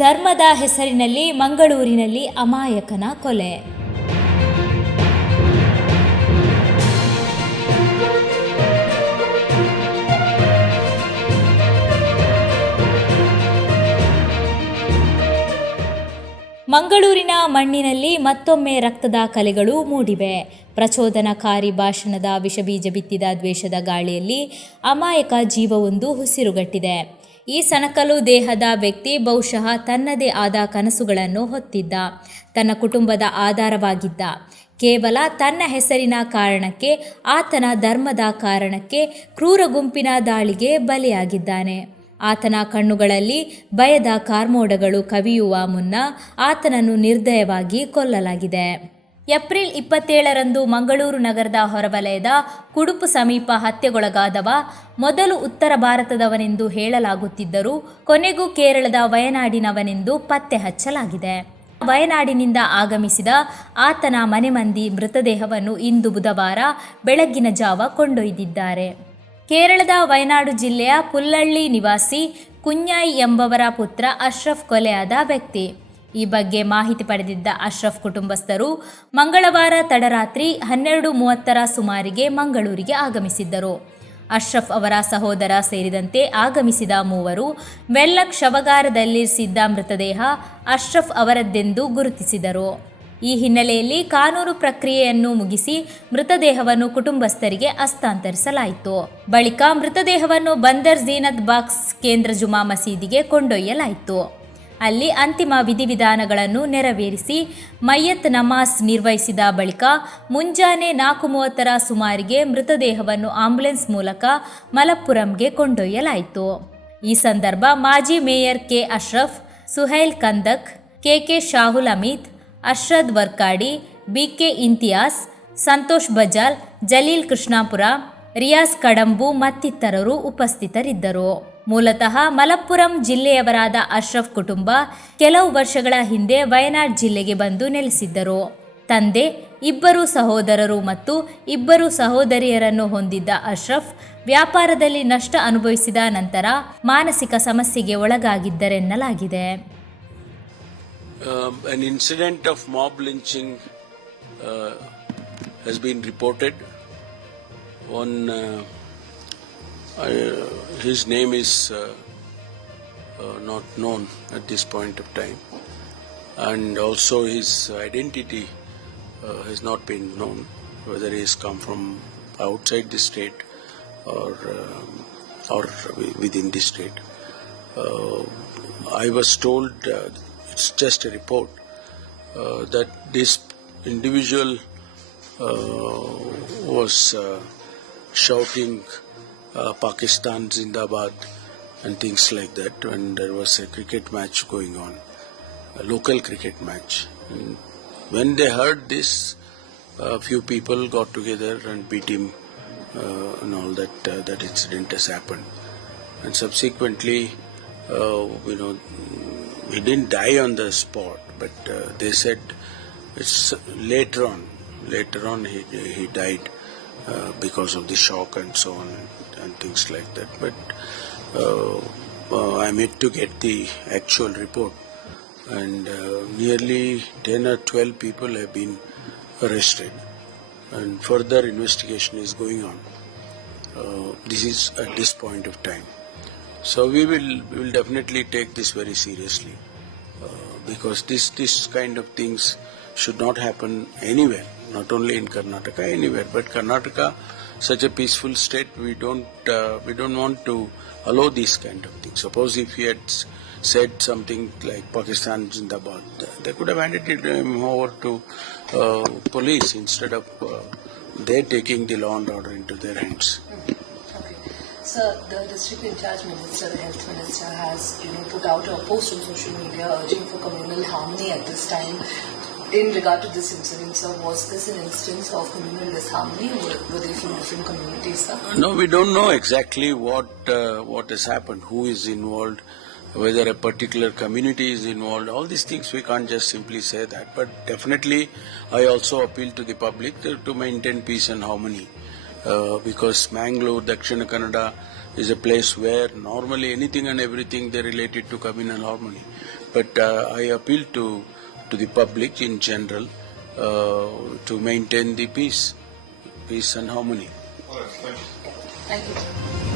ಧರ್ಮದ ಹೆಸರಿನಲ್ಲಿ ಮಂಗಳೂರಿನಲ್ಲಿ ಅಮಾಯಕನ ಕೊಲೆ. ಮಂಗಳೂರಿನ ಮಣ್ಣಿನಲ್ಲಿ ಮತ್ತೊಮ್ಮೆ ರಕ್ತದ ಕಲೆಗಳು ಮೂಡಿವೆ. ಪ್ರಚೋದನಕಾರಿ ಭಾಷಣದ ವಿಷಬೀಜ ಬಿತ್ತಿದ ದ್ವೇಷದ ಗಾಳಿಯಲ್ಲಿ ಅಮಾಯಕ ಜೀವವೊಂದು ಉಸಿರುಗಟ್ಟಿದೆ. ಈ ಸಣಕಲು ದೇಹದ ವ್ಯಕ್ತಿ ಬಹುಶಃ ತನ್ನದೇ ಆದ ಕನಸುಗಳನ್ನು ಹೊತ್ತಿದ್ದ, ತನ್ನ ಕುಟುಂಬದ ಆಧಾರವಾಗಿದ್ದ. ಕೇವಲ ತನ್ನ ಹೆಸರಿನ ಕಾರಣಕ್ಕೆ, ಆತನ ಧರ್ಮದ ಕಾರಣಕ್ಕೆ ಕ್ರೂರ ಗುಂಪಿನ ದಾಳಿಗೆ ಬಲಿಯಾಗಿದ್ದಾನೆ. ಆತನ ಕಣ್ಣುಗಳಲ್ಲಿ ಭಯದ ಕಾರ್ಮೋಡಗಳು ಕವಿಯುವ ಮುನ್ನ ಆತನನ್ನು ನಿರ್ದಯವಾಗಿ ಕೊಲ್ಲಲಾಗಿದೆ. ಏಪ್ರಿಲ್ 27ರಂದು ಮಂಗಳೂರು ನಗರದ ಹೊರವಲಯದ ಕುಡುಪು ಸಮೀಪ ಹತ್ಯೆಗೊಳಗಾದವ ಮೊದಲು ಉತ್ತರ ಭಾರತದವನೆಂದು ಹೇಳಲಾಗುತ್ತಿದ್ದರೂ ಕೊನೆಗೂ ಕೇರಳದ ವಯನಾಡಿನವನೆಂದು ಪತ್ತೆ ಹಚ್ಚಲಾಗಿದೆ. ವಯನಾಡಿನಿಂದ ಆಗಮಿಸಿದ ಆತನ ಮನೆ ಮಂದಿ ಮೃತದೇಹವನ್ನು ಇಂದು ಬುಧವಾರ ಬೆಳಗ್ಗಿನ ಜಾವ ಕೊಂಡೊಯ್ದಿದ್ದಾರೆ. ಕೇರಳದ ವಯನಾಡು ಜಿಲ್ಲೆಯ ಪುಲ್ಲಳ್ಳಿ ನಿವಾಸಿ ಕುಂಞಾಯಿ ಎಂಬವರ ಪುತ್ರ ಅಶ್ರಫ್ ಕೊಲೆಯಾದ ವ್ಯಕ್ತಿ. ಈ ಬಗ್ಗೆ ಮಾಹಿತಿ ಪಡೆದಿದ್ದ ಅಶ್ರಫ್ ಕುಟುಂಬಸ್ಥರು ಮಂಗಳವಾರ ತಡರಾತ್ರಿ 12:30 ಸುಮಾರಿಗೆ ಮಂಗಳೂರಿಗೆ ಆಗಮಿಸಿದ್ದರು. ಅಶ್ರಫ್ ಅವರ ಸಹೋದರ ಸೇರಿದಂತೆ ಆಗಮಿಸಿದ ಮೂವರು ವೆಲ್ಲಕ್ ಶವಗಾರದಲ್ಲಿರಿಸಿದ್ದ ಮೃತದೇಹ ಅಶ್ರಫ್ ಅವರದ್ದೆಂದು ಗುರುತಿಸಿದರು. ಈ ಹಿನ್ನೆಲೆಯಲ್ಲಿ ಕಾನೂನು ಪ್ರಕ್ರಿಯೆಯನ್ನು ಮುಗಿಸಿ ಮೃತದೇಹವನ್ನು ಕುಟುಂಬಸ್ಥರಿಗೆ ಹಸ್ತಾಂತರಿಸಲಾಯಿತು. ಬಳಿಕ ಮೃತದೇಹವನ್ನು ಬಂದರ್ ಝೀನತ್ ಬಾಕ್ಸ್ ಕೇಂದ್ರ ಜುಮಾ ಮಸೀದಿಗೆ ಕೊಂಡೊಯ್ಯಲಾಯಿತು. ಅಲ್ಲಿ ಅಂತಿಮ ವಿಧಿವಿಧಾನಗಳನ್ನು ನೆರವೇರಿಸಿ ಮಯ್ಯತ್ ನಮಾಜ್ ನಿರ್ವಹಿಸಿದ ಬಳಿಕ ಮುಂಜಾನೆ 4:30 ಸುಮಾರಿಗೆ ಮೃತದೇಹವನ್ನು ಆಂಬ್ಯುಲೆನ್ಸ್ ಮೂಲಕ ಮಲಪ್ಪುರಂಗೆ ಕೊಂಡೊಯ್ಯಲಾಯಿತು. ಈ ಸಂದರ್ಭ ಮಾಜಿ mayor K Ashraf, Suhail Kandak, K Shahul Ameed, Arshad Varkadi, BK Imtiyaz, Santosh Bajal, Jaleel Krishnapura, Riyaz Kadambu ಮತ್ತಿತರರು ಉಪಸ್ಥಿತರಿದ್ದರು. ಮೂಲತಃ ಮಲಪ್ಪುರಂ ಜಿಲ್ಲೆಯವರಾದ ಅಶ್ರಫ್ ಕುಟುಂಬ ಕೆಲವು ವರ್ಷಗಳ ಹಿಂದೆ ವಯನಾಡ್ ಜಿಲ್ಲೆಗೆ ಬಂದು ನೆಲೆಸಿದ್ದರು. ತಂದೆ, 2 ಸಹೋದರರು ಮತ್ತು 2 ಸಹೋದರಿಯರನ್ನು ಹೊಂದಿದ್ದ ಅಶ್ರಫ್ ವ್ಯಾಪಾರದಲ್ಲಿ ನಷ್ಟ ಅನುಭವಿಸಿದ ನಂತರ ಮಾನಸಿಕ ಸಮಸ್ಯೆಗೆ ಒಳಗಾಗಿದ್ದರೆನ್ನಲಾಗಿದೆ. An incident of mob lynching has been reported. His name is not known at this point of time, and also his identity has not been known, whether he has come from outside the state or within the state. I was told it's just a report that this individual was shouting Pakistan Zindabad and things like that when there was a cricket match going on, a local cricket match. And when they heard this, a few people got together and beat him and all that. That incident has happened, and subsequently, he didn't die on the spot, but they said it's later on he died because of the shock and so on and things like that. But I'm yet to get the actual report, and nearly 10 or 12 people have been arrested, and further investigation is going on. This is at this point of time. So we will definitely take this very seriously, because this kind of things should not happen anywhere, not only in Karnataka, anywhere. But Karnataka, such a peaceful state, we don't want to allow these kind of things. Suppose if he had said something like Pakistan Zindabad, they could have handed him over to police instead of they taking the law and order into their hands. Sir, the district in charge minister, the health minister, has put out a post on social media urging for communal harmony at this time. In regard to this incident, sir, was this an instance of communal disharmony, or were they from different communities, sir? No, we don't know exactly what has happened, who is involved, whether a particular community is involved. All these things we can't just simply say that. But definitely, I also appeal to the public to maintain peace and harmony. Because Mangalore, Dakshina Kannada is a place where normally anything and everything they related to communal harmony. But I appeal to the public in general to maintain the peace and harmony. Thank you.